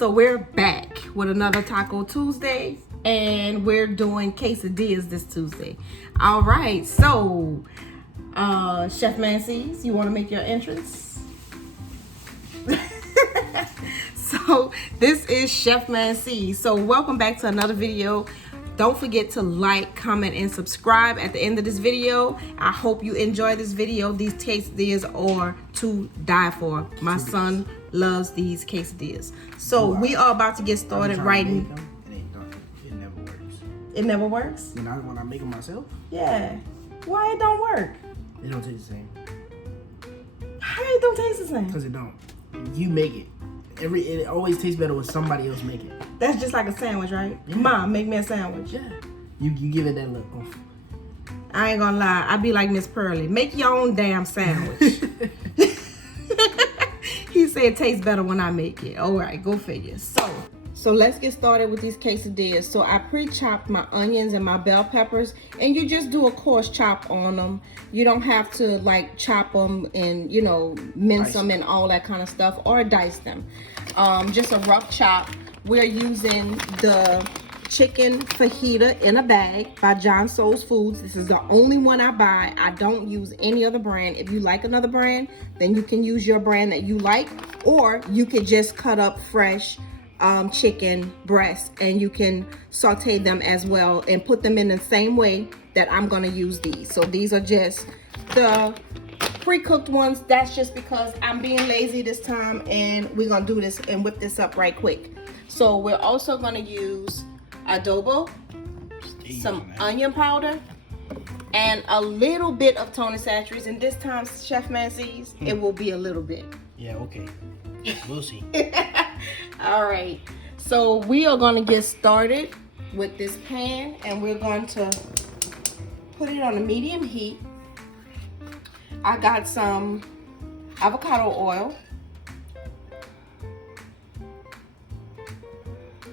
So we're back with another Taco Tuesday, and we're doing quesadillas this Tuesday. All right, so Chef Mancy's, you want to make your entrance? So this is Chef Mancy's. So welcome back to another video. Don't forget to like, comment, and subscribe at the end of this video. I hope you enjoy this video. These quesadillas are to die for. My son loves these quesadillas. So we are about to get started writing. It never works. It never works? When I make them myself? Yeah. Why it don't work? It don't taste the same. How it don't taste the same? Because it don't. You make it. It always tastes better when somebody else make it. That's just like a sandwich, right? Yeah. Mom, make me a sandwich. Yeah. You give it that look. Oof. I ain't gonna lie. I be like Miss Pearly. Make your own damn sandwich. He said it tastes better when I make it. All right, go figure. So let's get started with these quesadillas. So I pre-chopped my onions and my bell peppers, and you just do a coarse chop on them. You don't have to like chop them and, you know, mince them and all that kind of stuff, or dice them. Just a rough chop. We're using the chicken fajita in a bag by John Soul's Foods. This is the only one I buy. I don't use any other brand. If you like another brand, then you can use your brand that you like, or you could just cut up fresh chicken breasts and you can saute them as well and put them in the same way that I'm going to use these. So these are just the pre-cooked ones. That's just because I'm being lazy this time, and we're going to do this and whip this up right quick. So we're also going to use adobo, some onion powder, and a little bit of Tony Chachere's. And this time, Chef Mancy's, it will be a little bit. Yeah, okay. We'll see. All right, so we are going to get started with this pan, and we're going to put it on a medium heat. I got some avocado oil,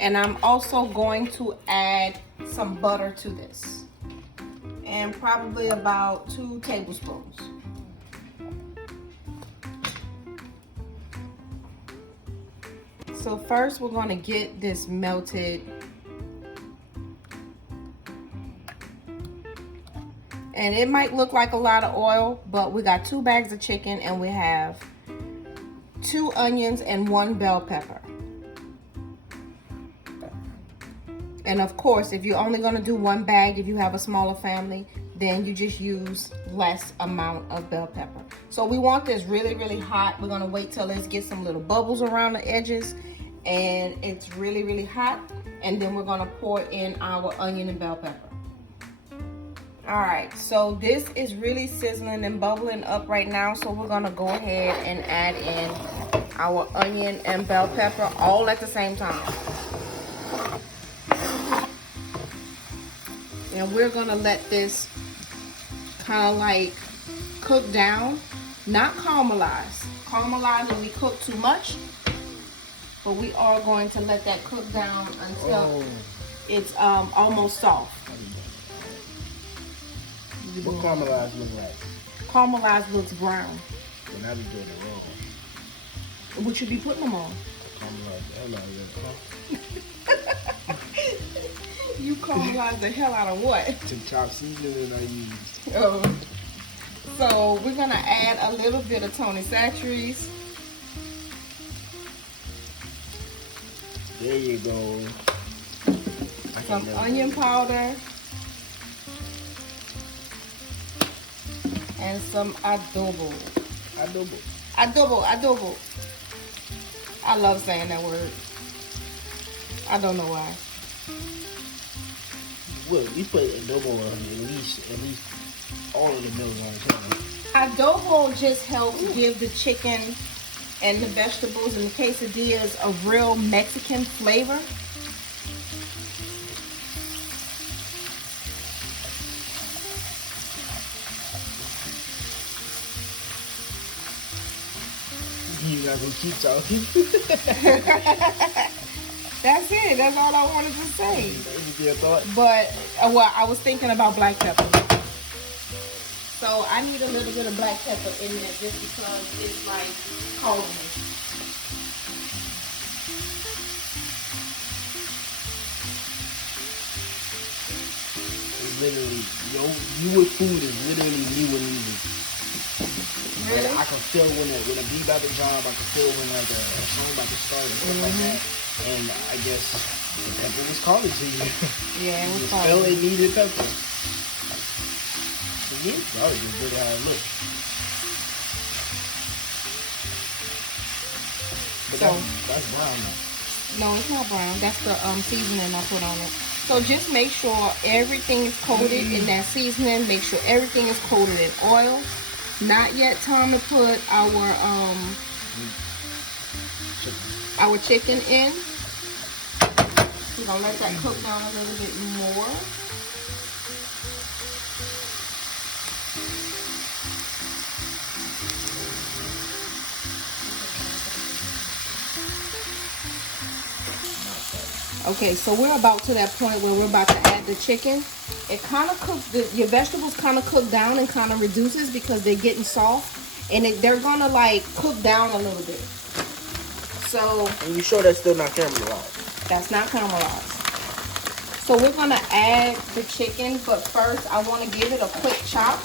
and I'm also going to add some butter to this, and probably about 2 tablespoons. So first we're going to get this melted. And it might look like a lot of oil, but we got 2 bags of chicken, and we have 2 onions and 1 bell pepper. And of course, if you're only going to do 1 bag, if you have a smaller family, then you just use less amount of bell pepper. So we want this really, really hot. We're going to wait till it gets some little bubbles around the edges, and it's really, really hot. And then we're going to pour in our onion and bell pepper. All right, so this is really sizzling and bubbling up right now. So we're going to go ahead and add in our onion and bell pepper all at the same time. And we're going to let this kind of like cook down, not caramelize. Caramelize when we cook too much, but we are going to let that cook down until it's almost soft. What caramelized look like? Caramelized looks brown. When I be doing it wrong. What you be putting them on? You caramelize the hell out of what? Some chopped seasoning I used. Oh. So we're gonna add a little bit of Tony Chachere's. There you go. Some onion powder. And some adobo. Adobo. I love saying that word. I don't know why. Well, you put adobo on at least all of the meals on the time. Adobo just helps give the chicken and the vegetables and the quesadillas a real Mexican flavor. You guys gonna keep talking. That's it. That's all I wanted to say. Anything you thought? But, well, I was thinking about black pepper. So I need a little bit of black pepper in there just because it's like calling me. literally, you with food is literally me when eating. Really? I can feel when a beat about to drop, I can feel when like a song about to start and stuff like that. And I guess the pepper was calling to you. Yeah, it was you calling. felt it needed pepper. So yeah, that was just good how it looked. But So, that's brown now. No, it's not brown. That's the seasoning I put on it. So just make sure everything is coated in that seasoning. Make sure everything is coated in oil. Not yet time to put our chicken in. We're gonna let that cook down a little bit more. Okay, so we're about to that point where we're about to add the chicken. It kind of cooks, your vegetables kind of cook down and kind of reduces because they're getting soft. And they're going to like cook down a little bit. So. And you sure that's still not caramelized? That's not caramelized. So we're going to add the chicken, but first I want to give it a quick chop.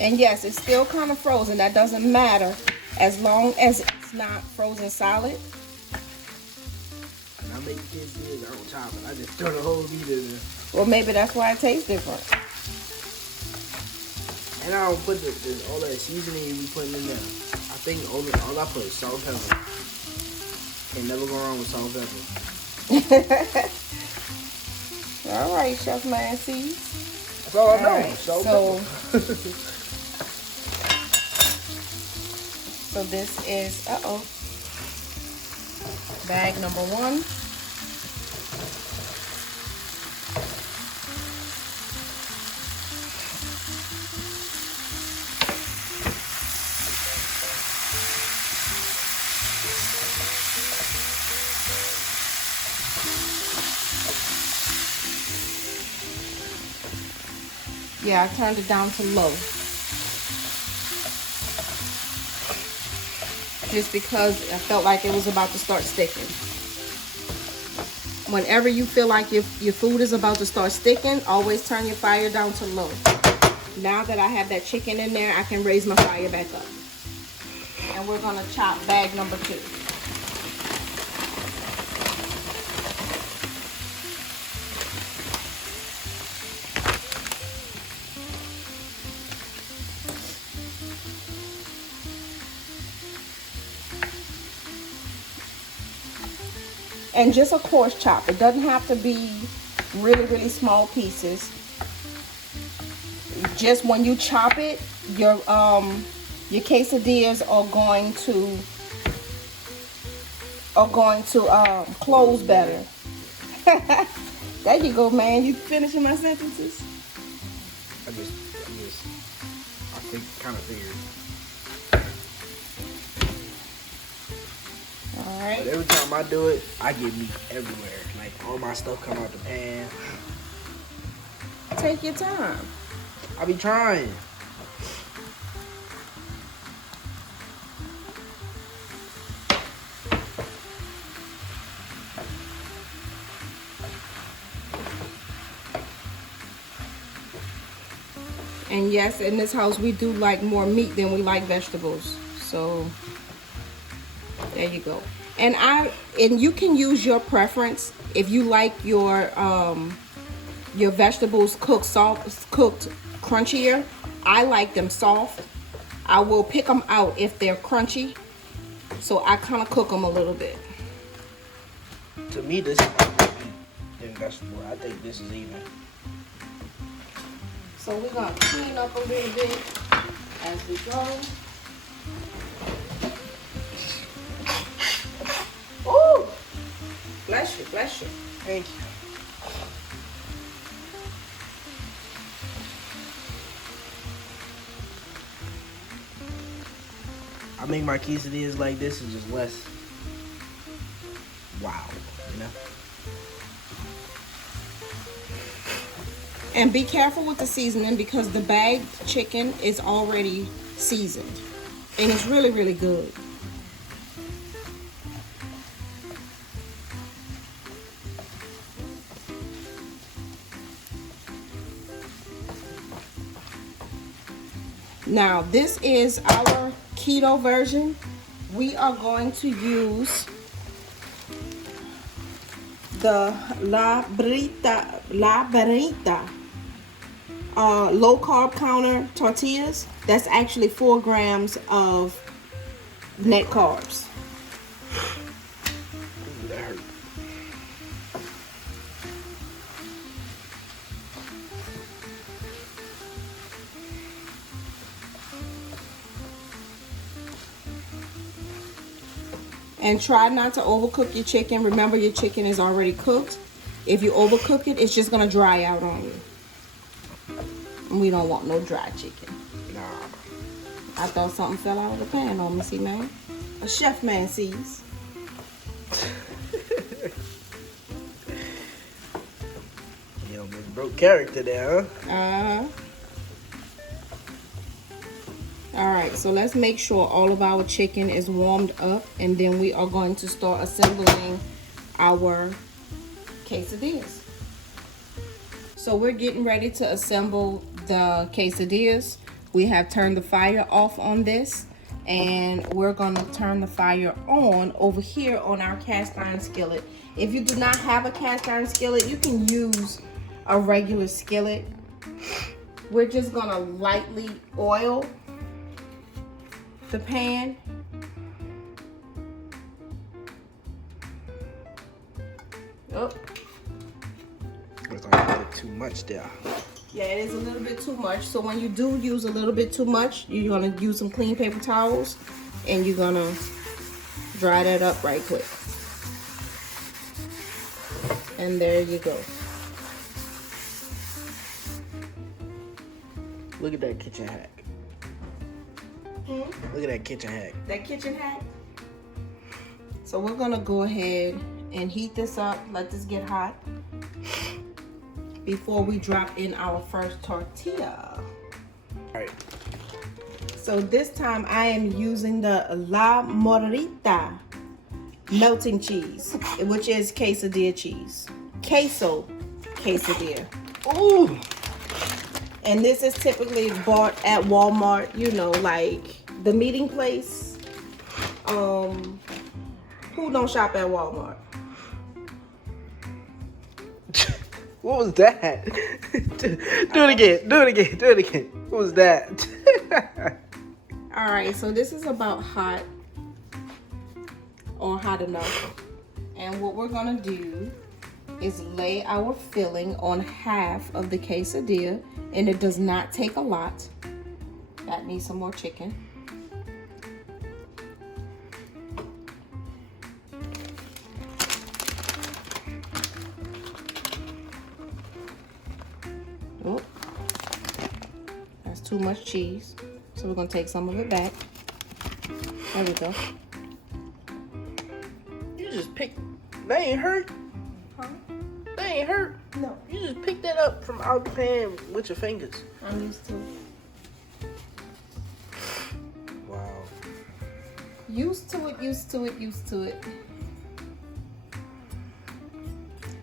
And yes, it's still kind of frozen. That doesn't matter as long as it's not frozen solid. And I make kids I don't chop it. I just throw the whole meat in there. Well, maybe that's why it tastes different. And I don't put all that seasoning you be putting in there. I think all I put is salt and pepper. Can't never go wrong with salt and pepper. All right, Chef Nancy. That's all I know. Right, Salt and pepper. So this is, bag number 1. Yeah, I turned it down to low. Just because I felt like it was about to start sticking. Whenever you feel like your food is about to start sticking, always turn your fire down to low. Now that I have that chicken in there, I can raise my fire back up. And we're gonna chop bag number 2. And just a coarse chop. It doesn't have to be really, really small pieces. Just when you chop it, your quesadillas are going to close better. There you go, man. You finishing my sentences? I kind of figured. Alright. But every time I do it, I get meat everywhere. Like all my stuff come out the pan. Take your time. I be trying. And yes, in this house we do like more meat than we like vegetables. So there you go. And you can use your preference if you like your vegetables cooked crunchier. I like them soft. I will pick them out if they're crunchy. So I kind of cook them a little bit. To me, this is more meat than vegetable. I think this is even. So we're gonna clean up a little bit as we go. Ooh! Bless you, bless you. Thank you. I make my quesadillas like this is just less wow, you know? And be careful with the seasoning because the bagged chicken is already seasoned. And it's really, really good. Now, this is our keto version. We are going to use the La Barita low carb counter tortillas. That's actually 4 grams of net carbs. Ooh, that hurt. And try not to overcook your chicken. Remember, your chicken is already cooked. If you overcook it, it's just gonna dry out on you. And we don't want no dry chicken. Nah. I thought something fell out of the pan on me, see, man? A chef man sees. You know, Miss Broke character there, huh? Alright, so let's make sure all of our chicken is warmed up, and then we are going to start assembling our quesadillas. So we're getting ready to assemble the quesadillas. We have turned the fire off on this, and we're going to turn the fire on over here on our cast iron skillet. If you do not have a cast iron skillet, you can use a regular skillet. We're just going to lightly oil the pan. Oh. It's like a little too much there. Yeah, it is a little bit too much. So when you do use a little bit too much, you're gonna use some clean paper towels and you're gonna dry that up right quick. And there you go. Look at that kitchen hack. Look at that kitchen hack. That kitchen hack. So we're gonna go ahead and heat this up, let this get hot before we drop in our first tortilla. All right. So this time I am using the La Morita melting cheese, which is quesadilla cheese. Queso quesadilla. Ooh. And this is typically bought at Walmart, you know, like the meeting place. Who don't shop at Walmart? What was that? Do it again. Do it again. Do it again. What was that? All right, so this is about hot or hot enough. And what we're gonna do is lay our filling on half of the quesadilla, and it does not take a lot. That needs some more chicken. Oh, that's too much cheese. So we're gonna take some of it back. There we go. You just picked. They ain't hurt. Huh? They ain't hurt. No. You just picked that up from out the pan with your fingers. I'm used to it. Wow. Used to it, used to it, used to it.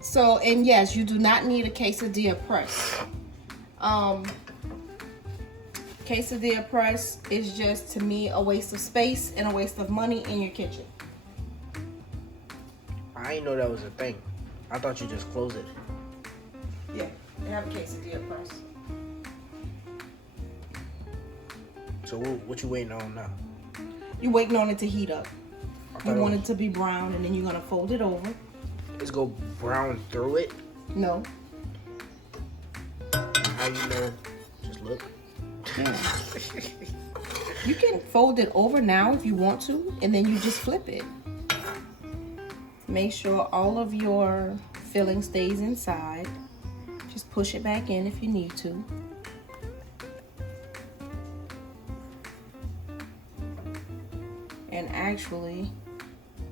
So, and yes, you do not need a quesadilla press. Quesadilla press is just, to me, a waste of space and a waste of money in your kitchen. I didn't know that was a thing. I thought you just close it. Yeah, they have a quesadilla press. So what you waiting on now? You're waiting on it to heat up. I You thought want it to be brown, and then you're gonna fold it over. Let's go brown through it. No. How you know? Just look. Yeah. You can fold it over now if you want to, and then you just flip it. Make sure all of your filling stays inside. Just push it back in if you need to. And actually,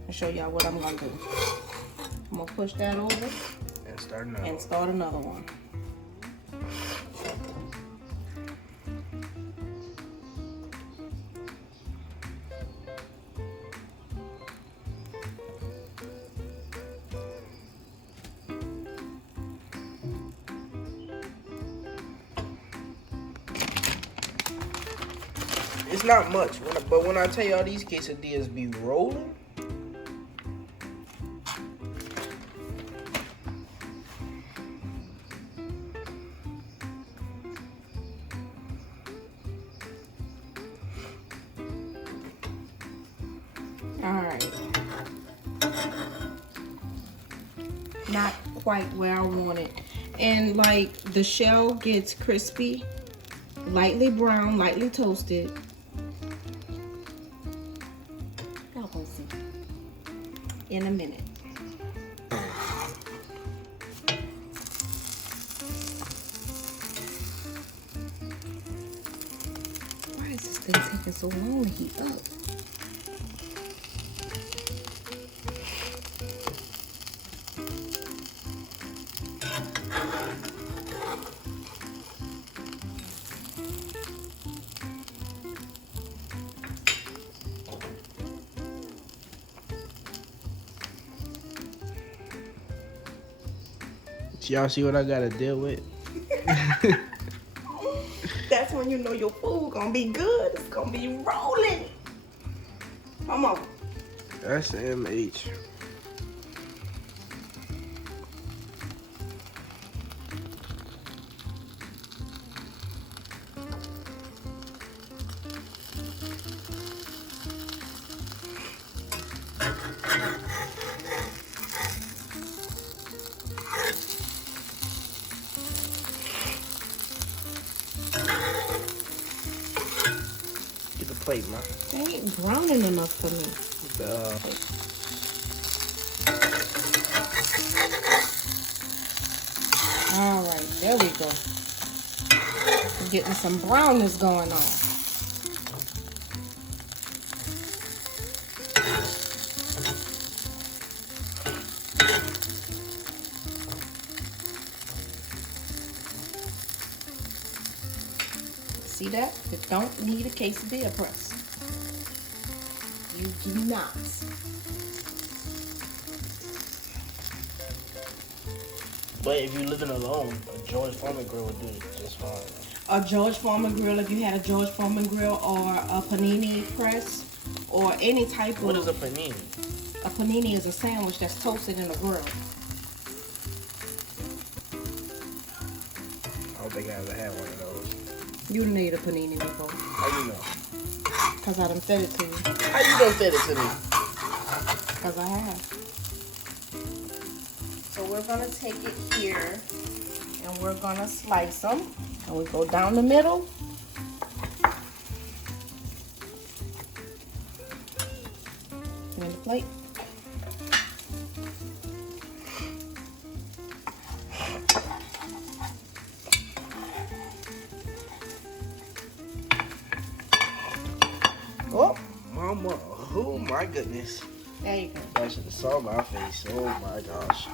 I'll show y'all what I'm gonna do. I'm gonna push that over And start another. and start another one. It's not much, but when I tell y'all these quesadillas be rolling. Alright. Not quite where I want it. And like the shell gets crispy, lightly brown, lightly toasted. Y'all gonna see in a minute. Why is this thing taking so long to heat up? Y'all see what I gotta deal with? That's when you know your food gonna be good. It's gonna be rolling. Come on. That's MH. Get the plate, man. They ain't browning enough for me. All right, there we go. We're getting some brownness going on. See that? It don't need a quesadilla press. You do not. But if you're living alone, a George Foreman grill would do it just fine. A George Foreman grill, if you had a George Foreman grill, or a panini press, or any type What of... is a panini? A panini is a sandwich that's toasted in a grill. I don't think I ever had one of those. You done ate a panini before. How you know? Because I done fed it to you. How you done fed it to me? Because I have. So we're going to take it here, and we're going to slice them. And we go down the middle. And the plate. Oh, Mama, oh my goodness. there you go. I should have saw my face. Oh my gosh.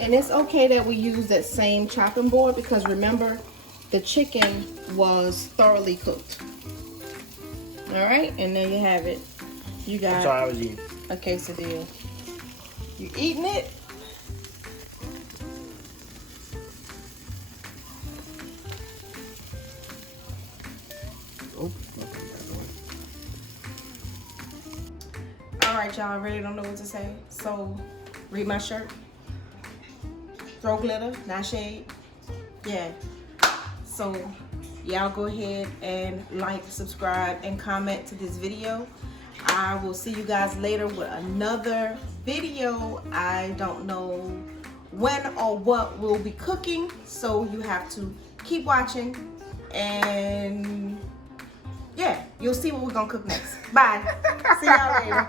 And it's okay that we use that same chopping board because remember, the chicken was thoroughly cooked. All right, and there you have it. You got I'm sorry, I was eating. a quesadilla. You eating it? Oh, All right, y'all. I really don't know what to say. So, read my shirt. Throw glitter, not shade. Yeah. So, y'all go ahead and like, subscribe, and comment to this video. I will see you guys later with another video. I don't know when or what we'll be cooking, so you have to keep watching, and yeah, you'll see what we're gonna cook next. Bye. See y'all later.